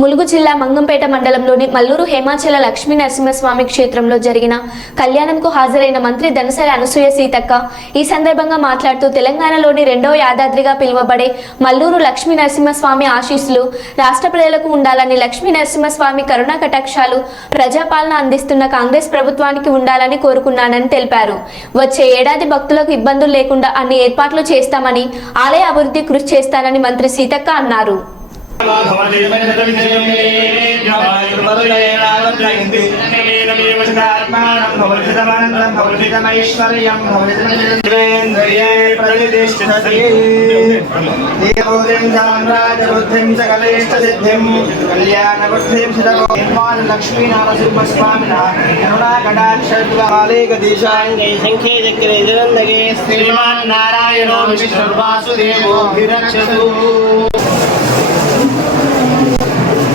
ములుగు జిల్లా మంగంపేట మండలంలోని మల్లూరు హేమాచల లక్ష్మీ నరసింహస్వామి క్షేత్రంలో జరిగిన కళ్యాణంకు హాజరైన మంత్రి దనసరి అనసూయ సీతక్క ఈ సందర్భంగా మాట్లాడుతూ తెలంగాణలోని రెండవ యాదాద్రిగా పిలువబడే మల్లూరు లక్ష్మీ నరసింహస్వామి ఆశీస్సులు రాష్ట్ర ప్రజలకు ఉండాలని లక్ష్మీ నరసింహస్వామి కరుణా కటాక్షాలు ప్రజాపాలన అందిస్తున్న కాంగ్రెస్ ప్రభుత్వానికి ఉండాలని కోరుకున్నానని తెలిపారు. వచ్చే ఏడాది భక్తులకు ఇబ్బందులు లేకుండా అన్ని ఏర్పాట్లు చేస్తామని ఆలయ అభివృద్ధి కృషి చేస్తానని మంత్రి సీతక్క అన్నారు. లక్ష్మీనారసింహస్వామినారాయణ సంఖ్యే చక్రే జగందగే శ్రీమాన్ నారాయణో విష్ణుర్వాసుదేవో విరక్షతు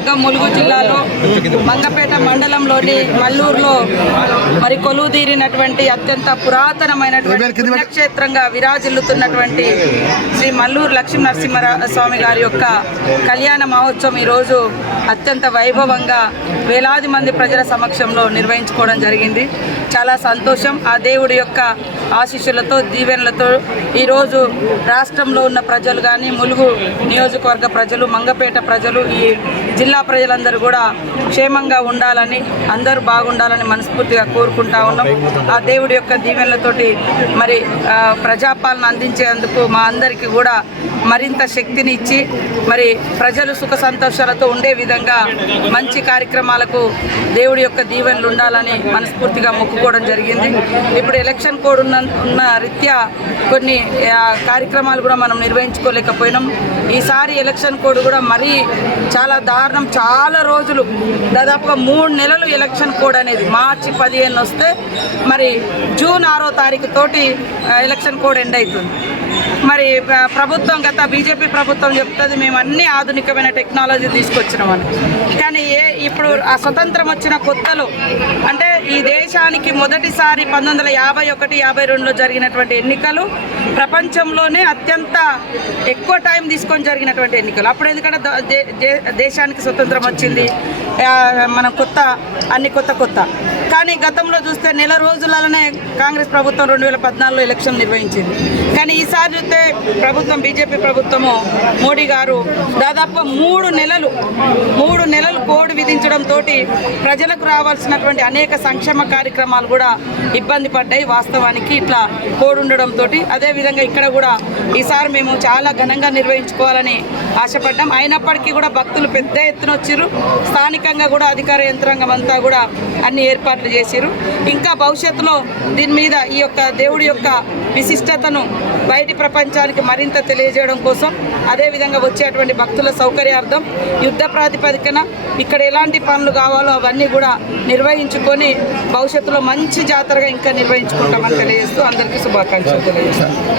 నియోజకవర్గం ములుగు జిల్లాలో మంగపేట మండలంలోని మల్లూరులో మరి కొలువుదీరినటువంటి అత్యంత పురాతనమైనటువంటి పుణ్యక్షేత్రంగా విరాజిల్లుతున్నటువంటి శ్రీ మల్లూరు లక్ష్మీ నరసింహ స్వామి గారి యొక్క కళ్యాణ మహోత్సవం ఈరోజు అత్యంత వైభవంగా వేలాది మంది ప్రజల సమక్షంలో నిర్వహించుకోవడం జరిగింది. చాలా సంతోషం. ఆ దేవుడి యొక్క ఆశీస్సులతో దీవెనలతో ఈరోజు రాష్ట్రంలో ఉన్న ప్రజలు కానీ ములుగు నియోజకవర్గ ప్రజలు మంగపేట ప్రజలు ఈ జిల్లా ప్రజలందరూ కూడా క్షేమంగా ఉండాలని అందరూ బాగుండాలని మనస్ఫూర్తిగా కోరుకుంటా ఉన్నాం. ఆ దేవుడి యొక్క దీవెనలతోటి మరి ప్రజాపాలన అందించేందుకు మా అందరికీ కూడా మరింత శక్తిని ఇచ్చి మరి ప్రజలు సుఖ సంతోషాలతో ఉండే విధంగా మంచి కుటుంబాలకు దేవుడి యొక్క దీవెనలు ఉండాలని మనస్ఫూర్తిగా మొక్కుకోవడం జరిగింది. ఇప్పుడు ఎలక్షన్ కోడ్ ఉన్న ఉన్న రీత్యా కొన్ని కార్యక్రమాలు కూడా మనం నిర్వహించుకోలేకపోయినాం. ఈసారి ఎలక్షన్ కోడ్ కూడా మరీ చాలా దారుణం. చాలా రోజులు దాదాపుగా మూడు నెలలు ఎలక్షన్ కోడ్ అనేది మార్చి పదిహేను వస్తే మరి జూన్ ఆరో తారీఖు తోటి ఎలక్షన్ కోడ్ ఎండ్ అవుతుంది మరి ప్రభుత్వం గత బీజేపీ ప్రభుత్వం చెప్తుంది మేము అన్ని ఆధునికమైన టెక్నాలజీ తీసుకొచ్చినామని కానీ ఏ ఇప్పుడు ఆ స్వతంత్రం వచ్చిన కొత్తలో అంటే ఈ దేశానికి మొదటిసారి పంతొమ్మిది వందల యాభై ఒకటి యాభై రెండులో జరిగినటువంటి ఎన్నికలు ప్రపంచంలోనే అత్యంత ఎక్కువ టైం తీసుకొని జరిగినటువంటి ఎన్నికలు. అప్పుడు ఎందుకంటే దేశానికి స్వతంత్రం వచ్చింది. మనం కొత్త అన్ని కొత్త కొత్త. కానీ గతంలో చూస్తే నెల రోజులలోనే కాంగ్రెస్ ప్రభుత్వం రెండు వేల పద్నాలుగులో ఎలక్షన్ నిర్వహించింది. కానీ ఈసారి చూస్తే ప్రభుత్వం బీజేపీ ప్రభుత్వము మోడీ గారు దాదాపు మూడు నెలలు మూడు నెలలు కోడ్ విధించడంతో ప్రజలకు రావాల్సినటువంటి అనేక సంక్షేమ కార్యక్రమాలు కూడా ఇబ్బంది పడ్డాయి వాస్తవానికి ఇట్లా కోడ్ ఉండడంతో అదేవిధంగా ఇక్కడ కూడా ఈసారి మేము చాలా ఘనంగా నిర్వహించుకోవాలని ఆశపడ్డాం. అయినప్పటికీ కూడా భక్తులు పెద్ద ఎత్తున వచ్చారు స్థానికంగా కూడా అధికార యంత్రాంగం అంతా కూడా అన్ని ఏర్పాట్లు చేసిరు ఇంకా భవిష్యత్తులో దీని మీద ఈ యొక్క దేవుడి యొక్క విశిష్టతను బయటి ప్రపంచానికి మరింత తెలియజేయడం కోసం అదేవిధంగా వచ్చేటువంటి భక్తుల సౌకర్యార్థం యుద్ధ ప్రాతిపదికన ఇక్కడ ఎలాంటి పనులు కావాలో అవన్నీ కూడా నిర్వహించుకొని భవిష్యత్తులో మంచి జాతరగా ఇంకా నిర్వహించుకుంటామని తెలియజేస్తూ అందరికీ శుభాకాంక్షలు తెలియజేస్తాను